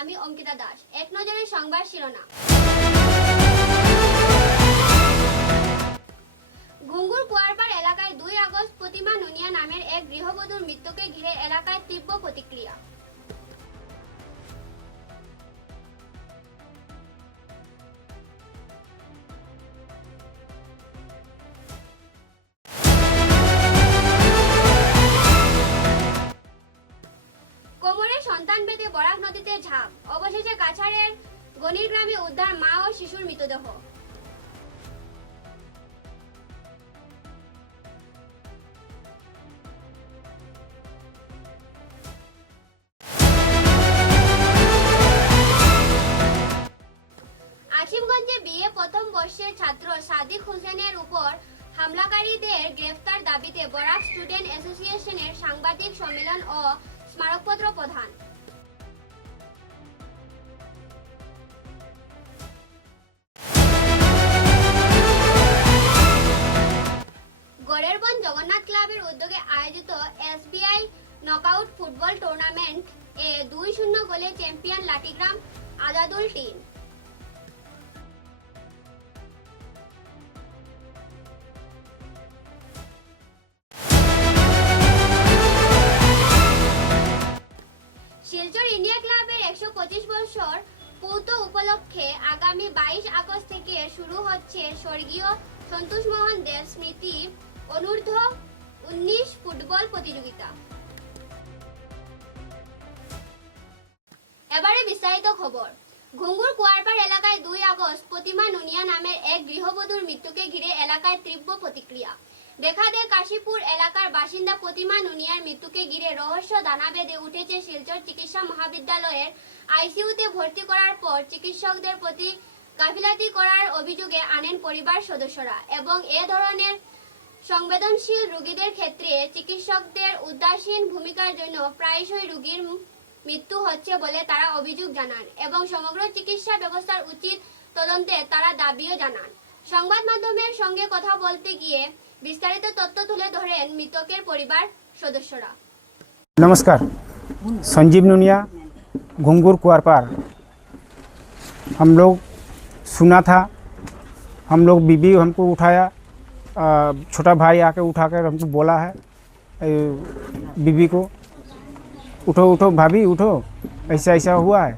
আমি অঙ্কিতা দাস। এক নজরে সংবাদ শিরোনাম। ঘুঙ্গুর কুয়ারপাড় এলাকায় 2 আগস্ট প্রতিমা নুনিয়া নামের এক গৃহবধূর মৃত্যুকে ঘিরে এলাকায় তীব্র প্রতিক্রিয়া। কোমরে সন্তান বেঁধে বরাক নদীতে ঝাঁপ, অবশেষে কাছাড়ের গণির গ্রামে উদ্ধার মা ও শিশুর মৃতদেহ। আজিমগঞ্জে বিএ প্রথম বর্ষের ছাত্র সাদিক হোসেনের উপর হামলাকারীদের গ্রেফতার দাবিতে বরাক স্টুডেন্ট অ্যাসোসিয়েশনের সাংবাদিক সম্মেলন ও স্মারকপত্র প্রদান। গড়েরবন জগন্নাথ ক্লাবের উদ্যোগে আয়োজিত এসবিআই নকআউট ফুটবল টুর্নামেন্ট এ 2-0 গোলে champion Lathigram Azadul team. Silchar India ক্লাবের 125 বছর পূর্তি উপলক্ষে আগামী 22 আগস্ট থেকে শুরু হচ্ছে স্বর্গীয় সন্তোষ মোহন দেব স্মৃতি অনূর্ধ্ব 19 ফুটবল প্রতিযোগিতা। এবারে বিস্তারিত খবর। ঘুঙ্গুর কুয়ারপাড় এলাকায় 2 আগস্ট প্রতিমা নুনিয়া নামের এক গৃহবধূর মৃত্যুকে ঘিরে এলাকায় তীব্র প্রতিক্রিয়া দেখা দেয়। কাশীপুর এলাকার বাসিন্দা প্রতিমা নুনিয়ার মৃত্যুকে ঘিরে রহস্য দানা বেঁধে উঠেছে। শিলচর চিকিৎসা মহাবিদ্যালয়ের আইসিইউতে ভর্তি করার পর চিকিৎসকদের প্রতি গাফিলতি করার অভিযোগে আনেন পরিবার সদস্যরা এবং এ ধরনের সংবেদনশীল রোগীদের ক্ষেত্রে চিকিৎসকদের উদাসীন ভূমিকার জন্য প্রায়শই রোগীর মৃত্যু হচ্ছে বলে তারা অভিযোগ জানান এবং সমগ্র চিকিৎসা ব্যবস্থার উচিত তদন্তে তারা দাবিও জানান। সংবাদ মাধ্যমের সঙ্গে কথা বলতে গিয়ে विस्तारित तथ्य तुले धरेन मृतकेर परिवार सदस्यरा। नमस्कार, संजीव नुनिया, घुंगुर कुआरपार। हम लोग सुना था, हम लोग बीबी हमको उठाया, छोटा भाई आके उठाकर हमको बोला है बीबी को, उठो उठो भाभी उठो, ऐसा ऐसा हुआ है,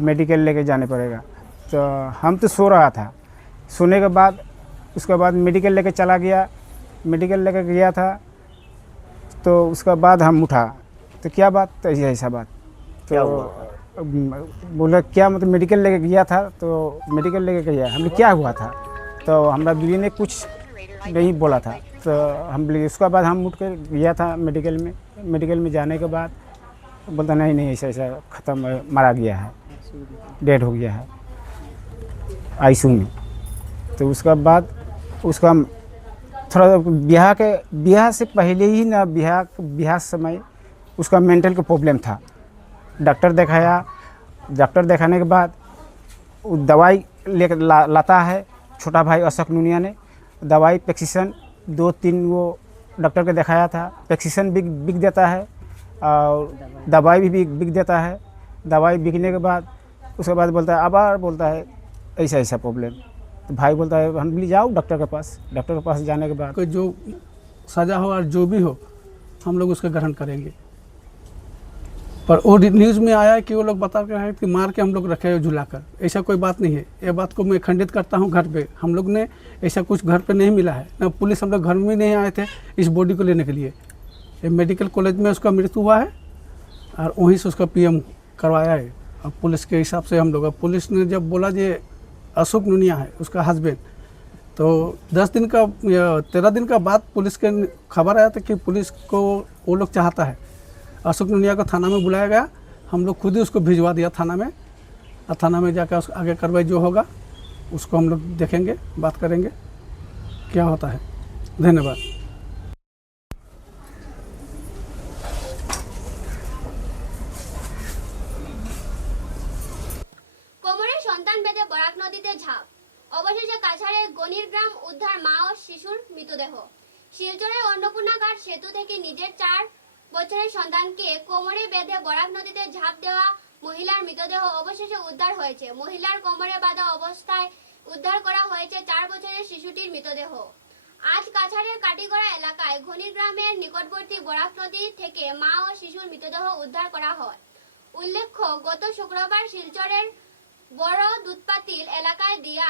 मेडिकल लेके जाने पड़ेगा। तो हम तो सो रहा था, सोने के बाद उसके बाद मेडिकल लेके चला गया। मेडिकल लेकर गया था तो उसका बाद हम उठा तो क्या बात, तो ऐसा बात तो क्या हुआ? बोला क्या मतलब मेडिकल लेके गया था तो मेडिकल लेके गया, हमने क्या हुआ था तो हमारा बीवी ने कुछ नहीं बोला था। तो हम उसका बाद हम उठ कर गया था मेडिकल में जाने के बाद बोलता नहीं नहीं ऐसा ऐसा ख़त्म, मारा गया है, डेड हो गया है आईसीयू में। तो उसका बाद उसका थोड़ा ब्याह से पहले ही ना ब्याह समय उसका मेंटल का प्रॉब्लम था। डॉक्टर दिखाया, डॉक्टर दिखाने के बाद दवाई लेकर लाता है छोटा भाई अशोक नुनिया ने। दवाई पैक्सिसन 2-3 वो डॉक्टर को दिखाया था, पैक्सिसन बिक देता है और दवाई भी बिक देता है। दवाई बिकने के बाद उसके बाद बोलता है आबार बोलता है ऐसा ऐसा प्रॉब्लम। तो भाई बोलता है हम ले जाओ डॉक्टर के पास। डॉक्टर के पास जाने के बाद कोई जो सजा हो और जो भी हो हम लोग उसका ग्रहण करेंगे। पर वो न्यूज़ में आया है कि वो लोग बता रहे हैं कि मार के हम लोग रखे हैं झुलाकर, ऐसा कोई बात नहीं है। ये बात को मैं खंडित करता हूँ। घर पे हम लोग ने ऐसा कुछ घर पे नहीं मिला है, ना पुलिस हम लोग घर में नहीं आए थे इस बॉडी को लेने के लिए। ये मेडिकल कॉलेज में उसका मृत्यु हुआ है और वहीं से उसका पीएम करवाया है। अब पुलिस के हिसाब से हम लोग, पुलिस ने जब बोला ये अशोक नुनिया है उसका हस्बैंड, तो 13 दिन का बाद पुलिस के खबर आया था कि पुलिस को वो लोग चाहता है। अशोक नुनिया को थाना में बुलाया गया, हम लोग खुद ही उसको भिजवा दिया थाना में, और थाना में जाकर आगे कार्रवाई जो होगा उसको हम लोग देखेंगे, बात करेंगे क्या होता है। धन्यवाद। সন্তান বেঁধে বরাক নদীতে ঝাঁপ, অবশেষে কাছাড়ের গণির গ্রাম উদ্ধার মা ও শিশুর মৃতদেহ। শিলচরের অন্নপূর্ণা ঘাট সেতু থেকে নিজের 4 বছরের সন্তানকে কোমরে বেঁধে বরাক নদীতে ঝাঁপ দেওয়া মহিলার মৃতদেহ অবশেষে উদ্ধার হয়েছে। মহিলার কোমরে বাঁধা অবস্থায় উদ্ধার করা হয়েছে 4 বছরের শিশুটির মৃতদেহ। আজ কাছাড়ের কাটিগড়া এলাকায় ঘনি গ্রামের নিকটবর্তী বরাক নদী থেকে মা ও শিশুর মৃতদেহ উদ্ধার করা হয়। উল্লেখ্য, গত শুক্রবার শিলচরের বড় দুধপাতিল এলাকায় দিয়া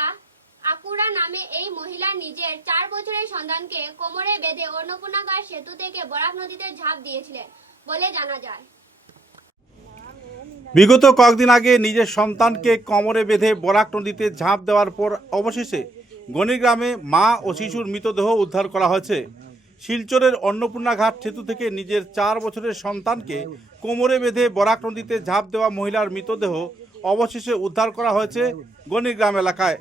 আকুরা নামে এই মহিলা নিজের 4 বছরের সন্তানকে কোমরে বেঁধে অন্নপূর্ণাঘাট সেতু থেকে বরাক নদীতে ঝাঁপ দিয়েছিলেন বলে জানা যায়। বিগত কয়েকদিন আগে নিজের সন্তানকে কোমরে বেঁধে বরাক নদীতে ঝাঁপ দেওয়ার পর অবশেষে গণিগ্রামে মা ও শিশুর মৃতদেহ উদ্ধার করা হয়েছে। শিলচরের অন্নপূর্ণাঘাট সেতু থেকে নিজের 4 বছরের সন্তানকে কোমরে বেঁধে বরাক নদীতে ঝাঁপ দেওয়া মহিলার মৃতদেহ অবশেষে উদ্ধার করা হয়েছে গণিগ্রাম এলাকায়।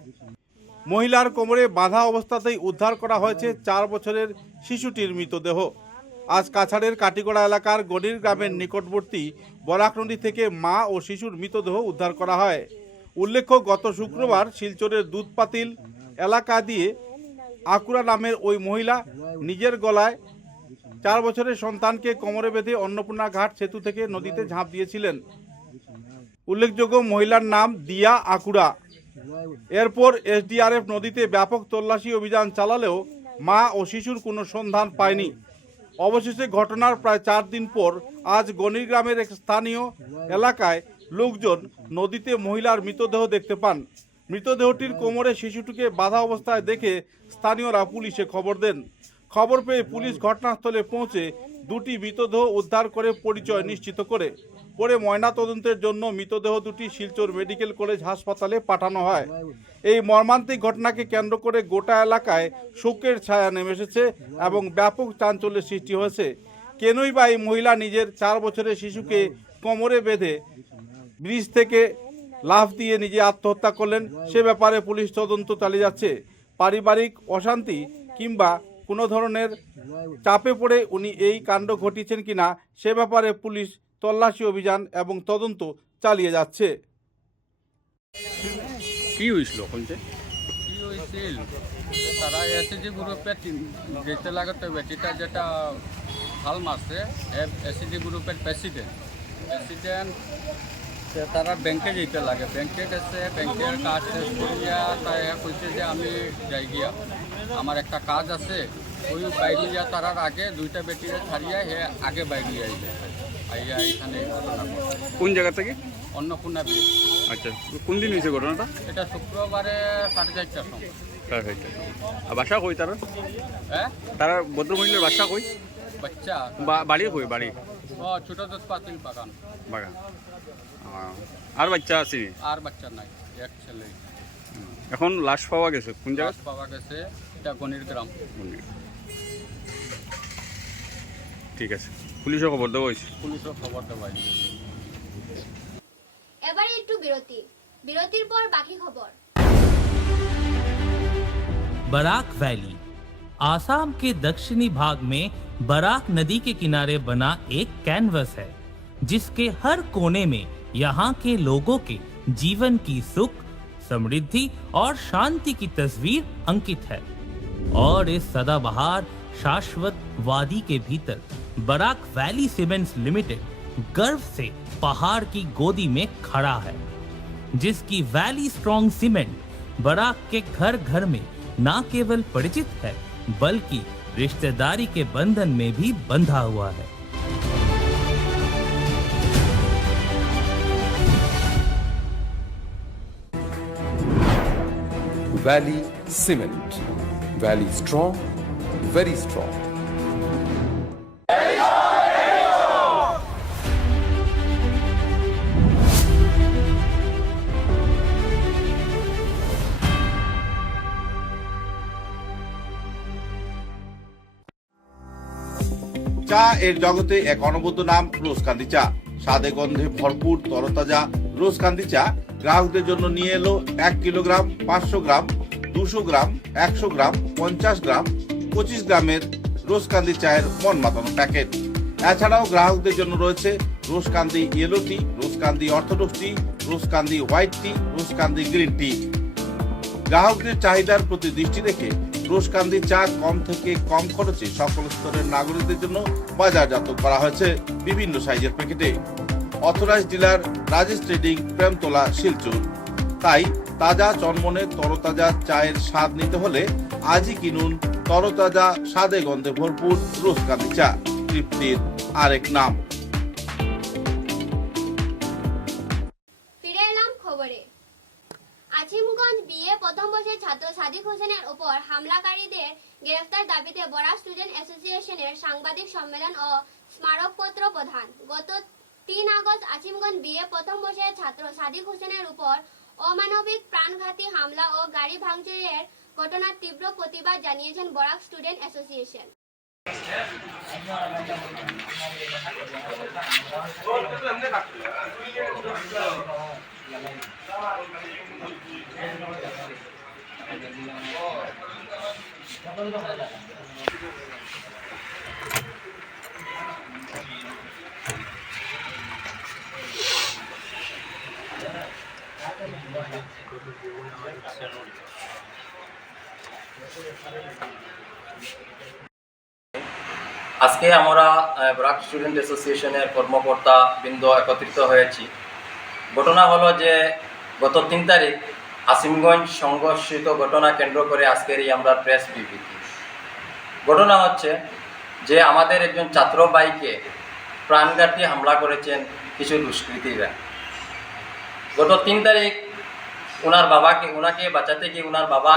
মহিলার কোমরে বাঁধা অবস্থাতেই উদ্ধার করা হয়েছে 4 বছরের শিশুটির মৃতদেহ। আজ কাছাড়ের কাটিগড়া এলাকার গণির গ্রামের নিকটবর্তী বরাক নদী থেকে মা ও শিশুর মৃতদেহ উদ্ধার করা হয়। উল্লেখ্য, গত শুক্রবার শিলচরের দুধপাতিল এলাকা দিয়ে আকুরা নামের ওই মহিলা নিজের গলায় 4 বছরের সন্তানকে কোমরে বেঁধে অন্নপূর্ণা ঘাট সেতু থেকে নদীতে ঝাঁপ দিয়েছিলেন। উল্লেখযোগ্য, মহিলার নাম দিয়া আকুরা। এরপর এসডিআরএফ নদীতে ব্যাপক তল্লাশি অভিযান চালালেও মা ও শিশুর কোনো সন্ধান পায়নি। অবশেষে ঘটনার প্রায় 4 দিন পর আজ গণির গ্রামের এক স্থানীয় এলাকায় লোকজন নদীতে মহিলার মৃতদেহ দেখতে পান। মৃতদেহটির কোমরে শিশুটিকে বাঁধা অবস্থায় দেখে স্থানীয়রা পুলিশে খবর দেন। খবর পেয়ে পুলিশ ঘটনাস্থলে পৌঁছে দুটি মৃতদেহ উদ্ধার করে পরিচয় নিশ্চিত করে পরে ময়নাতদন্তের জন্য মৃতদেহ দুটি শিলচর মেডিকেল কলেজ হাসপাতালে পাঠানো হয়। এই মর্মান্তিক ঘটনাকে কেন্দ্র করে গোটা এলাকায় শোকের ছায়া নেমে এসেছে এবং ব্যাপক চাঞ্চল্যের সৃষ্টি হয়েছে। কেনই বা এই মহিলা নিজের 4 বছরের শিশুকে কোমরে বেঁধে ব্রিজ থেকে লাফ দিয়ে নিজে আত্মহত্যা করলেন, সে ব্যাপারে পুলিশ তদন্ত চালিয়ে যাচ্ছে। পারিবারিক অশান্তি কিংবা কোনো ধরনের চাপে পড়ে উনি এই কাণ্ড ঘটিয়েছেন কিনা সে ব্যাপারে পুলিশ তল্লাশি অভিযান এবং তদন্ত চালিয়ে যাচ্ছে। কি হয়েছিল শুনছে? কি হয়েছিল, তারা এসএসজি গ্রুপে যেতে লাগতো বেটিটা যেটা হাল মারছে, এসএসজি গ্রুপের প্রেসিডেন্ট তারা ব্যাংকে যেতে লাগে। ব্যাংকে গেছে, ব্যাংকের কাজ শেষ করিয়া তাই কইছে যে আমি যাই গিয়া, আমার একটা কাজ আছে। ওই বাইরে যা তারার আগে দুইটা বেটিরে ছাড়িয়া হে আগে বাইরে আইবে আইয়া এখানে ঘটনা। কোন জায়গা থেকে? অন্নপূর্ণা ব্রিজ। আচ্ছা, কোন দিন হয়েছে ঘটনাটা? এটা শুক্রবারে 4:30টার সময়। আর বাসা কই তারা? হ্যাঁ, তারা ভদ্রমহিলার বাসা কই? বাচ্চা বাড়ি কই? বাড়ি ও ছোট দুধ পাতিল বাগান। বাগান। আর বাচ্চা আছে? আর বাচ্চা নাই, এক ছেলে। এখন লাশ পাওয়া গেছে কোন জায়গায়? লাশ পাওয়া গেছে এটা গণির গ্রাম। ঠিক আছে, পুলিশও খবর দেওয়া হয়েছে। পুলিশও খবর দেওয়া হয়েছে। এবারে একটু বিরতির পর বাকি খবর। बराक वैली आसाम के दक्षिणी भाग में बराक नदी के किनारे बना एक कैनवस है, जिसके हर कोने में यहाँ के लोगों के जीवन की सुख, समृद्धि और शांति की तस्वीर अंकित है। और इस सदाबहार शाश्वत वादी के भीतर बराक वैली सीमेंट्स लिमिटेड गर्व से पहाड़ की गोदी में खड़ा है, जिसकी वैली स्ट्रॉन्ग सीमेंट बराक के घर घर में न केवल परिचित है बल्कि रिश्तेदारी के बंधन में भी बंधा हुआ है। Valley Cement. Valley strong, very strong. চা এর জগতে এক অনবদ্য নাম রোজকান্দি চা। স্বাদে গন্ধে ভরপুর তরতাজা রোজকান্দি চা গ্রাহকদের জন্য নিয়ে এলো 1 কিলোগ্রাম, 500 গ্রাম, 200 গ্রাম, 100 গ্রাম, 50 গ্রাম, 25 গ্রামের রোজকান্দি চায়ের মন মাতানো প্যাকেট। এছাড়াও গ্রাহকদের জন্য রয়েছে রোজকান্দি ইয়েলো টি, রোজকান্দি অর্থোডক্স টি, রোজকান্দি হোয়াইট টি, রোজকান্দি গ্রিন টি। গ্রাহকদের চাহিদার প্রতি দৃষ্টি রেখে রোজকান্দি চা কম থেকে কম খরচে সকল স্তরের নাগরিকদের জন্য বাজারজাত করা হয়েছে বিভিন্ন সাইজের প্যাকেটে। Authorise dealer Rajesh trading, Premtala, Silchar. তাই তাজা চনমনে তরতাজা চায়ের স্বাদ নিতে হলে আজই কিনুন তরতাজা স্বাদে গন্ধে ভরপুর রোজকান্দি চা, তৃপ্তির আরেক নাম। ফিরে এলাম খবরে। আজিমগঞ্জ বিএ প্রথম বর্ষের ছাত্র সাদিক হোসেনের উপর হামলাকারীদের গ্রেফতার দাবিতে বরাক স্টুডেন্ট অ্যাসোসিয়েশনের সাংবাদিক সম্মেলন ও স্মারকপত্র প্রদান। গত 3 আগস্ট আজিমগঞ্জ বিএ প্রথম বর্ষের ছাত্র সাদিক হোসেনের উপর অমানবিক প্রাণঘাতী হামলা ও গাড়ি ভাঙচুরের ঘটনার তীব্র প্রতিবাদ জানিয়েছেন বরাক স্টুডেন্ট অ্যাসোসিয়েশন। আজকে আমরা বরাক স্টুডেন্ট অ্যাসোসিয়েশনের কর্মকর্তা বৃন্দ একত্রিত হয়েছি। ঘটনা হলো যে গত 3 তারিখ আসিমগঞ্জ সংঘর্ষিত ঘটনা কেন্দ্র করে আজকের এই আমরা প্রেস বিবৃতি। ঘটনা হচ্ছে যে আমাদের একজন ছাত্র ভাইকে প্রাণঘাতী হামলা করেছেন কিছু দুষ্কৃতীরা। গত 3 তারিখ ওনাকে বাঁচাতে গিয়ে ওনার বাবা,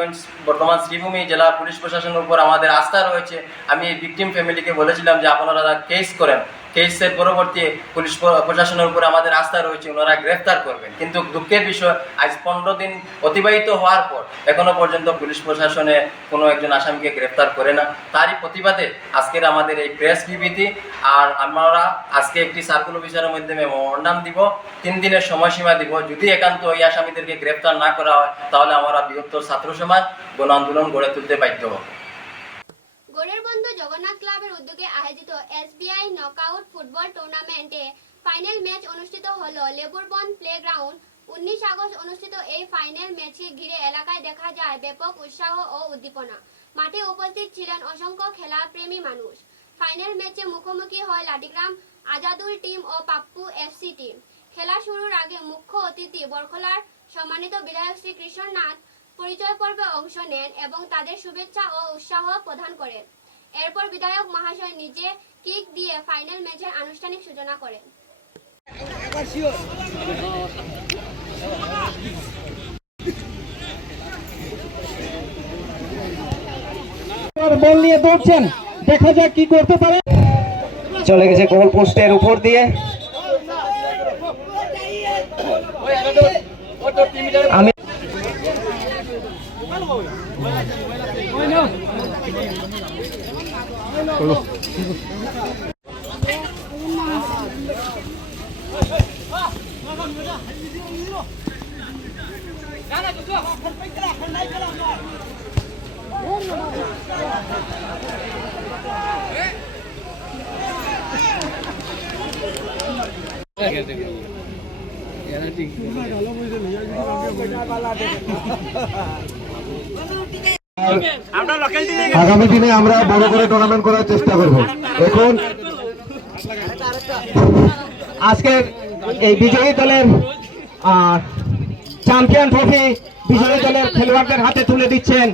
বর্তমান শ্রীভূমি জেলা পুলিশ প্রশাসনের উপর আমাদের আস্থা রয়েছে। আমি ভিকটিম ফ্যামিলিকে বলেছিলাম যে আপনারা কেস করেন, কেসের পরবর্তী পুলিশ প্রশাসনের উপর আমাদের আস্থা রয়েছে, ওনারা গ্রেফতার করবেন। কিন্তু দুঃখের বিষয়, আজ 15 দিন অতিবাহিত হওয়ার পর এখনো পর্যন্ত পুলিশ প্রশাসনে কোনো একজন আসামিকে গ্রেফতার করে না। তারই প্রতিবাদে আজকের আমাদের এই প্রেস বিবৃতি। আর আমরা আজকে একটি সার্কুল অফিসারের মাধ্যমে মেমোরান্ডাম দিব, 3 দিনের সময়সীমা দিব। যদি একান্ত এই আসামিদেরকে গ্রেফতার না করা হয় তাহলে আমরা বৃহত্তর ছাত্র সমাজ গণ আন্দোলন গড়ে তুলতে বাধ্য হব। গড়ের বন্ধু জগন্নাথ ক্লাবের উদ্যোগে আয়োজিত এসবিআই নকআউট ফুটবল টুর্নামেন্টে ফাইনাল ম্যাচ অনুষ্ঠিত হলো লেবুরবন্দ প্লেগ্রাউন্ড। 19 আগস্ট অনুষ্ঠিত এই ফাইনাল ম্যাচকে ঘিরে এলাকায় দেখা যায় ব্যাপক উৎসাহ ও উদ্দীপনা। মাঠে উপস্থিত ছিলেন অসংখ্য খেলাপ্রেমী মানুষ। ফাইনাল ম্যাচে মুখোমুখি হয় লাঠিগ্রাম আজাদুল টিম ও পাপ্পু এফসি টিম। খেলা শুরুর আগে মুখ্য অতিথি বরখলার সম্মানিত বিধায়ক শ্রী কৃষ্ণনাথ পরিচয় পর্বে অংশ নেন এবং তাদের শুভেচ্ছা ও উৎসাহ প্রদান করেন। এরপর বিধায়ক মহাশয় নিজে কিক দিয়ে ফাইনাল ম্যাচের আনুষ্ঠানিক সূচনা করেন। বল নিয়ে দৌড়ছেন, দেখা যাক কি করতে পারে। চলে গেছে গোল পোস্টের উপর দিয়ে। আমি আগামী দিনে আমরা বড় করে টুর্নামেন্ট করার চেষ্টা করব। এখন আজকের এই বিজয়ী দলের চ্যাম্পিয়ন ট্রফি বিজয়ী দলের খেলোয়াড়দের হাতে তুলে দিচ্ছেন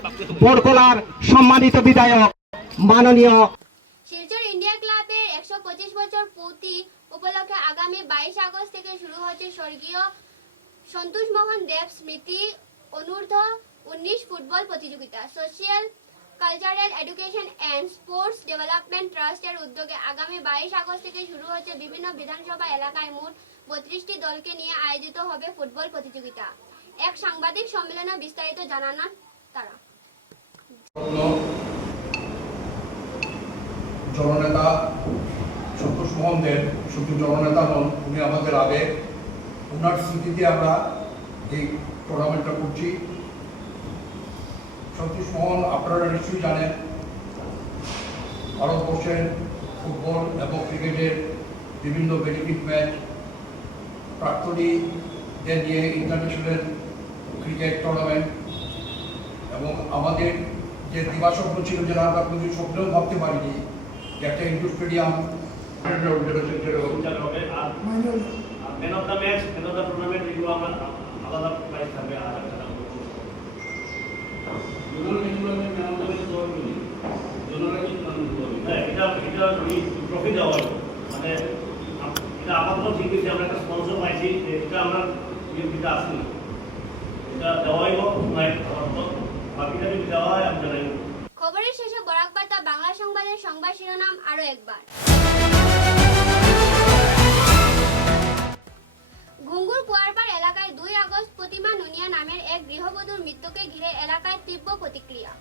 বরকলার সম্মানিত বিধায়ক মাননীয়। শিলচর ইন্ডিয়া ক্লাবের 125 বছর পূর্তি উপলক্ষে আগামী 22 আগস্ট থেকে শুরু হচ্ছে স্বর্গীয় সন্তোষ মোহন দেব স্মৃতি অনূর্ধ্ব 19 ফুটবল প্রতিযোগিতা। Social cultural education and sports development ট্রাস্টের উদ্যোগে আগামী 22 আগস্ট থেকে শুরু হচ্ছে বিভিন্ন বিধানসভা এলাকায় মোট 32টি দলকে নিয়ে আয়োজিত হবে ফুটবল প্রতিযোগিতা। এক সাংবাদিক সম্মেলনে বিস্তারিত জানান তারা। জননেতা সন্তোষ মোহন দেব শুধু জননেতা নন, উনি আমাদের আবেগ। ওনার স্মৃতিতে আমরা এই টুর্নামেন্টটা করছি। সন্তোষ মোহন আপনারা নিশ্চয়ই জানেন, ভারতবর্ষের ফুটবল এবং ক্রিকেটের বিভিন্ন বেনিফিট ম্যাচ, প্রাক্তনীদের নিয়ে ইন্টারন্যাশনাল ক্রিকেট টুর্নামেন্ট এবং আমাদের যে দিবাস্বপ্ন ছিল, যেটা আমরা কোনো স্বপ্নেও ভাবতে পারিনি, যে একটা indoor stadium man of the match, man of the tournament, এগুলো আমরা আলাদা প্রাইজ থাকবে। আর একটা হ্যাঁ, এটা ট্রফি দেওয়া হবে, মানে এটা আপাতত ঠিক আছে, আমরা একটা স্পন্সর পাইছি, এটা আমরা বিএমপিতে আসেনি, এটা দেওয়াই হোক, বাকিটা যদি দেওয়া হয় আমি জানাই। খবরের শেষে বরাক বার্তা বাংলা সংবাদের সংবাদ শিরোনাম আরো একবার। ঘুঙ্গুর কুয়ারপাড় এলাকায় 2 আগস্ট প্রতিমা নুনিয়া নামের এক গৃহবধূর মৃত্যুকে ঘিরে এলাকায় তীব্র প্রতিক্রিয়া।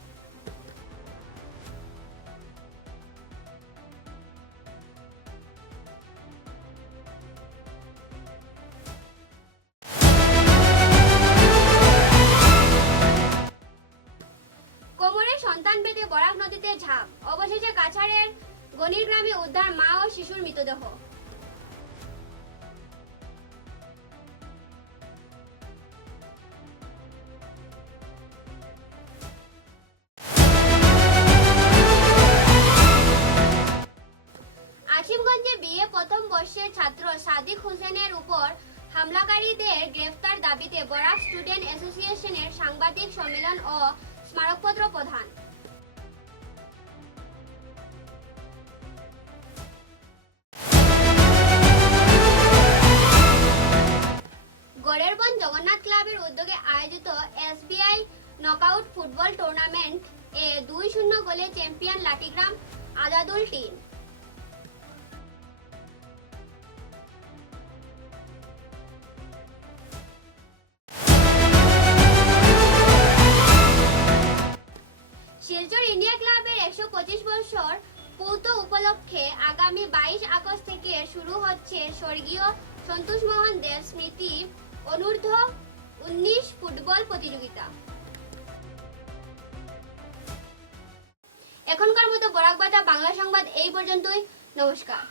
কোমরে সন্তান বেঁধে বরাক নদীতে ঝাঁপ, অবশেষে কাছাড়ের গণির গ্রামে উদ্ধার মা ও শিশুর মৃতদেহ। আসিমগঞ্জে বিএ প্রথম বর্ষের ছাত্র সাদিক হোসেনের উপর হামলাকারীদের গ্রেফতার দাবিতে বরাক স্টুডেন্ট অ্যাসোসিয়েশনের সাংবাদিক সম্মেলন ও স্মারকপত্র প্রদান। গড়েরবন জগন্নাথ ক্লাবের উদ্যোগে আয়োজিত এসবিআই নকআউট ফুটবল টুর্নামেন্ট এ 2-0 গোলে champion Lathigram Azadul team. Silchar India ক্লাবের 125 বছর পূর্ত উপলক্ষে আগামী 22 আগস্ট থেকে শুরু হচ্ছে স্বর্গীয় সন্তোষ মোহন দেব স্মৃতি অনূর্ধ্ব 19 ফুটবল প্রতিযোগিতা। এখনকার মতো বরাক বার্তা বাংলা সংবাদ এই পর্যন্তই। নমস্কার।